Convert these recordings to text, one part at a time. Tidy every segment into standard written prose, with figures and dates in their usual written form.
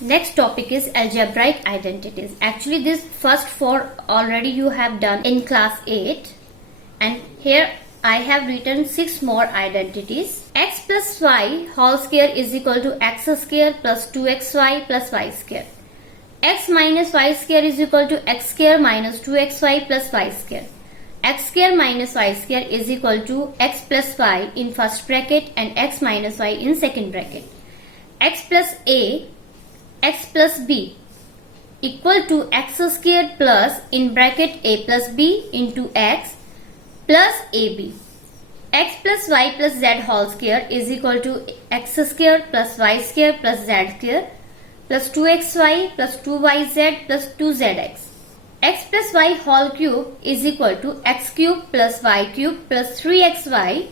Next topic is algebraic identities. Actually this first four already you have done in class 8, and here I have written 6 more identities. X plus y whole square is equal to x square plus 2xy plus y square. X minus y square is equal to x square minus 2xy plus y square. X square minus y square is equal to x plus y in first bracket and x minus y in second bracket. X plus a, x plus b equal to x square plus in bracket a plus b into x plus ab. X plus y plus z whole square is equal to x square plus y square plus z square plus 2xy plus 2yz plus 2zx. X plus y whole cube is equal to x cube plus y cube plus 3xy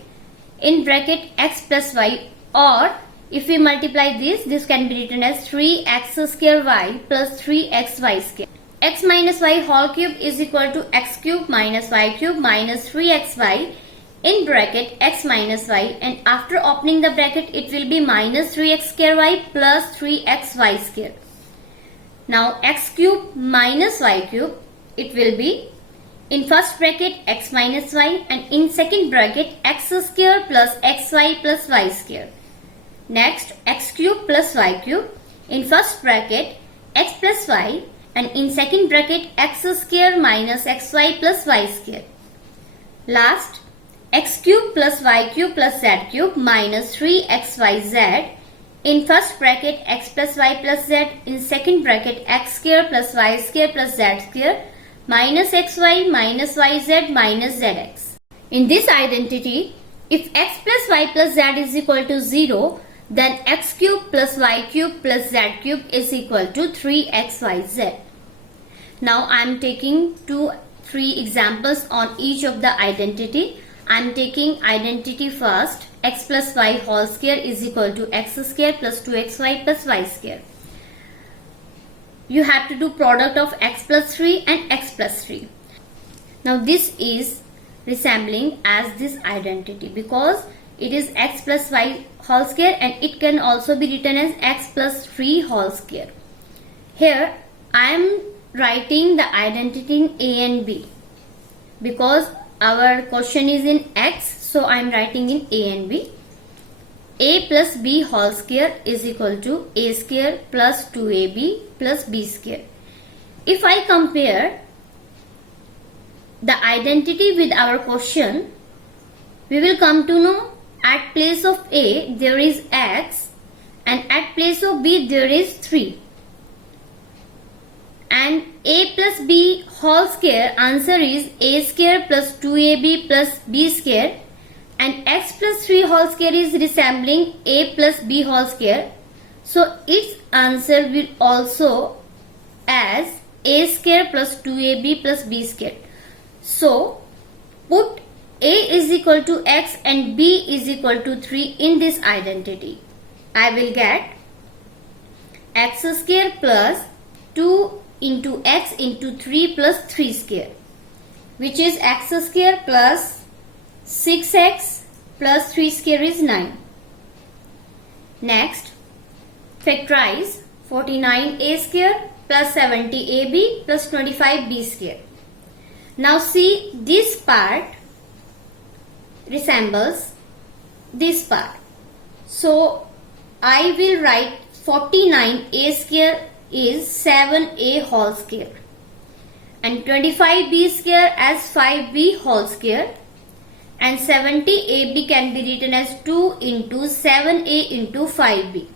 in bracket x plus y, or if we multiply this can be written as 3x square y plus 3xy square. X minus y whole cube is equal to x cube minus y cube minus 3xy in bracket x minus y, and after opening the bracket it will be minus 3x square y plus 3xy square. Now x cube minus y cube, it will be in first bracket x minus y and in second bracket x square plus xy plus y square. Next x cube plus y cube, in first bracket x plus y and in second bracket x square minus xy plus y square. Last x cube plus y cube plus z cube minus 3xyz in first bracket x plus y plus z, in second bracket x square plus y square plus z square minus xy minus yz minus zx. In this identity, if x plus y plus z is equal to 0, then x cube plus y cube plus z cube is equal to 3xyz. Now I am taking 2-3 examples on each of the identity. I am taking identity first. X plus y whole square is equal to x square plus 2xy plus y square. You have to do product of x plus 3 and x plus 3. Now this is resembling as this identity because it is x plus y whole square and it can also be written as x plus 3 whole square. Here I am writing the identity in a and b because our question is in x, so I am writing in a and b. A plus b whole square is equal to a square plus 2ab plus b square. If I compare the identity with our question, we will come to know at place of a there is x and at place of b there is 3. And a plus b whole square answer is a square plus 2ab plus b square, and x plus 3 whole square is resembling a plus b whole square, so its answer will also as a square plus 2ab plus b square. So put a is equal to x and b is equal to 3 in this identity. I will get x square plus 2 into x into 3 plus 3 square, which is x square plus 6x plus 3 square is 9. Next, factorize 49a square plus 70ab plus 25b square. Now see, this part resembles this part. So I will write 49a square is 7a whole square and 25b square as 5b whole square, and 70ab can be written as 2 into 7a into 5b.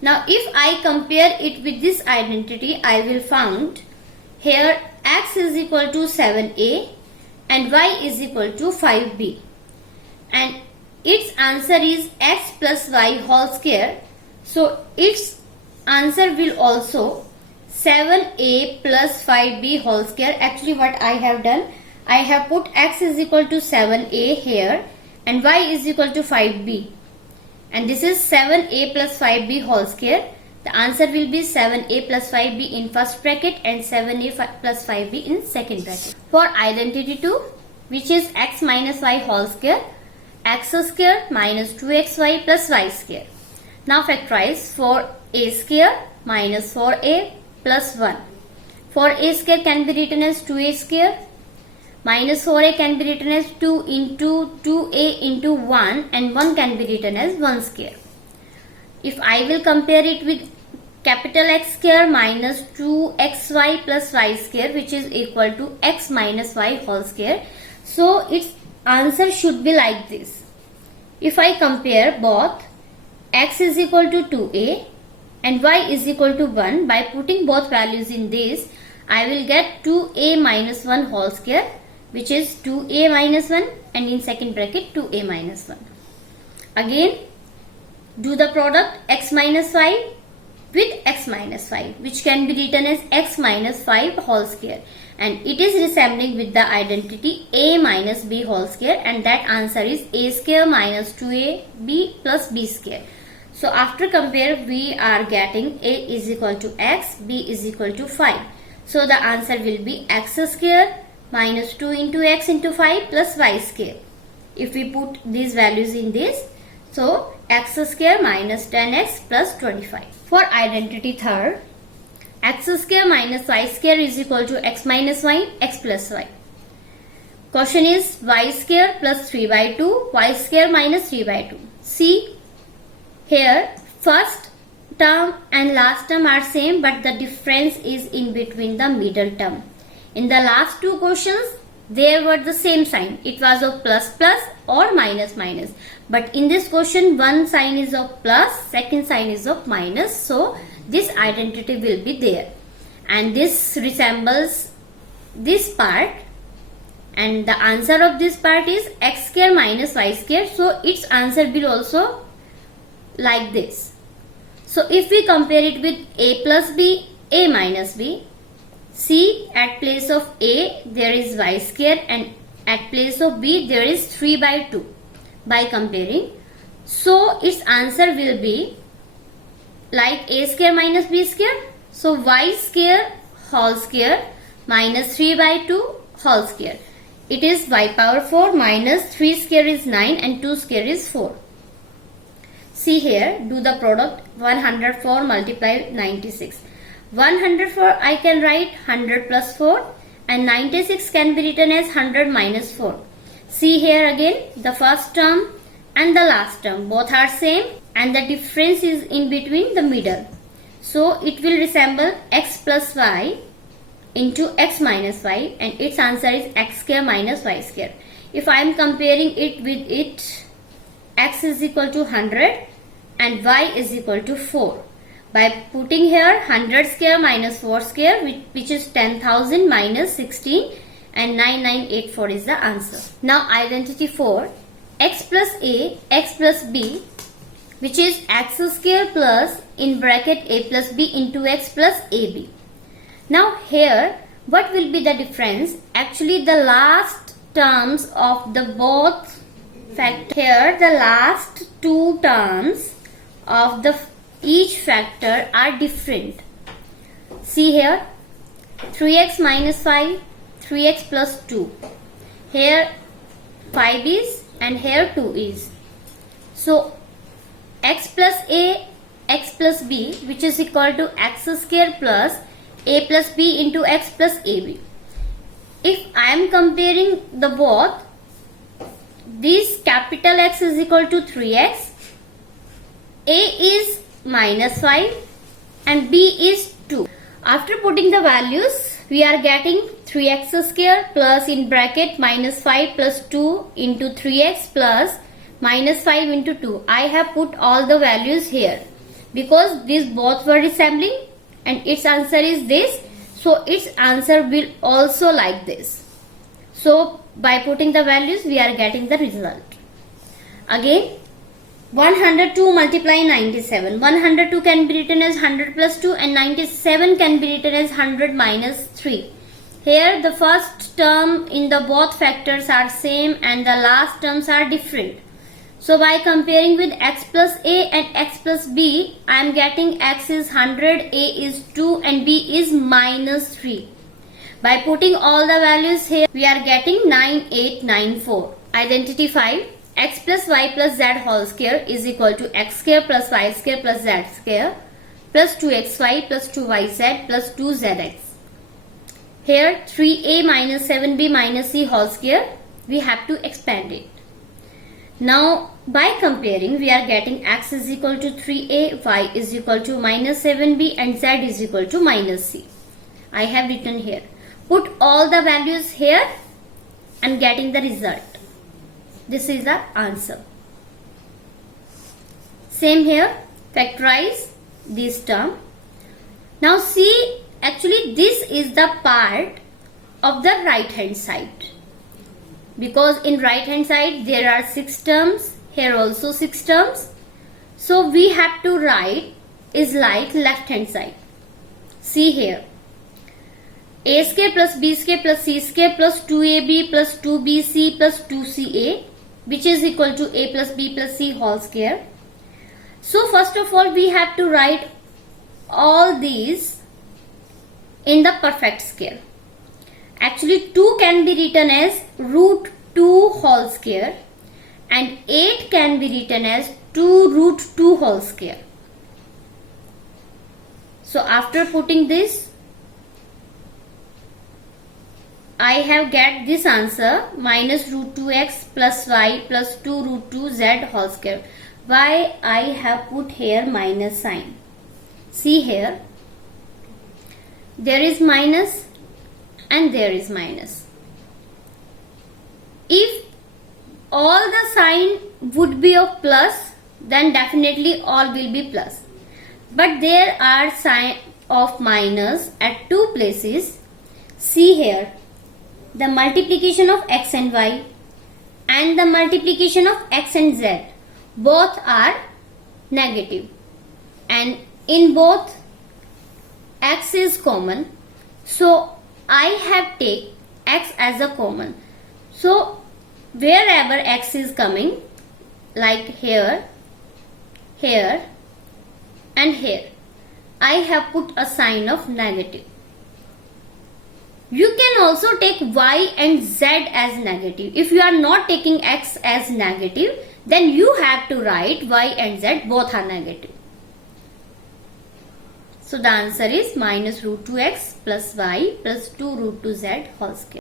Now if I compare it with this identity, I will find here x is equal to 7a and y is equal to 5b, and its answer is x plus y whole square, so its answer will also 7a plus 5b whole square. Actually what I have done, I have put x is equal to 7a here and y is equal to 5b, and this is 7a plus 5b whole square. The answer will be 7a plus 5b in first bracket and 7a plus 5b in second bracket. For identity 2, which is x minus y whole square, x square minus 2xy plus y square. Now factorize. 4a square minus 4a plus 1. 4a square can be written as 2a square. Minus 4a can be written as 2 into 2a into 1, and 1 can be written as 1 square. If I will compare it with capital X square minus 2xy plus y square, which is equal to x minus y whole square, so its answer should be like this. If I compare both, x is equal to 2a and y is equal to 1, by putting both values in this, I will get 2a minus 1 whole square, which is 2a minus 1, and in second bracket 2a minus 1. Again, do the product x minus 5 with x minus 5, which can be written as x minus 5 whole square, and it is resembling with the identity a minus b whole square, and that answer is a square minus 2ab plus b square. So after compare, we are getting a is equal to x, b is equal to 5. So the answer will be x square minus 2 into x into 5 plus y square. If we put these values in this, so x square minus 10x plus 25. For identity third, x square minus y square is equal to x minus y, x plus y. Question is y square plus 3 by 2, y square minus 3 by 2. See here, first term and last term are same, but the difference is in between the middle term. In the last two questions, there were the same sign. It was of plus plus or minus minus. But in this question, one sign is of plus, second sign is of minus. So this identity will be there. And this resembles this part. And the answer of this part is x square minus y square. So its answer will also like this. So if we compare it with a plus b, a minus b, see, at place of a there is y square and at place of b there is 3 by 2 by comparing. So its answer will be like a square minus b square. So y square whole square minus 3 by 2 whole square. It is y power 4 minus 3 square is 9 and 2 square is 4. See here, do the product. 104 multiply 96. 104 I can write 100 plus 4, and 96 can be written as 100 minus 4. See here again, the first term and the last term both are same, and the difference is in between the middle. So it will resemble x plus y into x minus y, and its answer is x square minus y square. If I am comparing it with it, x is equal to 100 and y is equal to 4. By putting here 100 square minus 4 square, which is 10,000 minus 16, and 9984 is the answer. Now identity 4, x plus a, x plus b, which is x square plus in bracket a plus b into x plus ab. Now here, what will be the difference? Actually the last terms of the both factor, here the last two terms of the each factor are different. See here, 3x minus 5, 3x plus 2. Here 5 is and here 2 is. So x plus a, x plus b, which is equal to x square plus a plus b into x plus ab. If I am comparing the both, this capital X is equal to 3x, a is minus 5 and b is 2. After putting the values, we are getting 3x square plus in bracket minus 5 plus 2 into 3x plus minus 5 into 2. I have put all the values here because these both were resembling, and its answer is this. So its answer will also like this. So by putting the values, we are getting the result. Again, 102 multiply 97. 102 can be written as 100 plus 2 and 97 can be written as 100 minus 3. Here the first term in the both factors are same and the last terms are different. So by comparing with x plus a and x plus b, I am getting x is 100, a is 2 and b is minus 3. By putting all the values here, we are getting 9894. Identity 5. x plus y plus z whole square is equal to x square plus y square plus z square plus 2xy plus 2yz plus 2zx. Here 3a minus 7b minus c whole square, we have to expand it. Now by comparing, we are getting x is equal to 3a, y is equal to minus 7b and z is equal to minus c. I have written here. Put all the values here and getting the result. This is the answer. Same here, factorize this term. Now see, actually this is the part of the right hand side. Because in right hand side there are 6 terms, here also 6 terms. So we have to write is like left hand side. See here, a square plus b square plus c square plus 2ab plus 2bc plus 2ca, which is equal to a plus b plus c whole square. So first of all we have to write all these in the perfect square. Actually 2 can be written as root 2 whole square and 8 can be written as 2 root 2 whole square. So after putting this, I have get this answer minus root 2x plus y plus 2 root 2 z whole square. Why I have put here minus sign? See here, there is minus and there is minus. If all the sign would be of plus, then definitely all will be plus. But there are sign of minus at 2 places. See here, the multiplication of x and y and the multiplication of x and z, both are negative, and in both x is common. So I have take x as a common. So wherever x is coming, like here, here and here, I have put a sign of negative. You can also take y and z as negative. If you are not taking x as negative, then you have to write y and z both are negative. So the answer is minus root 2x plus y plus 2 root 2z whole square.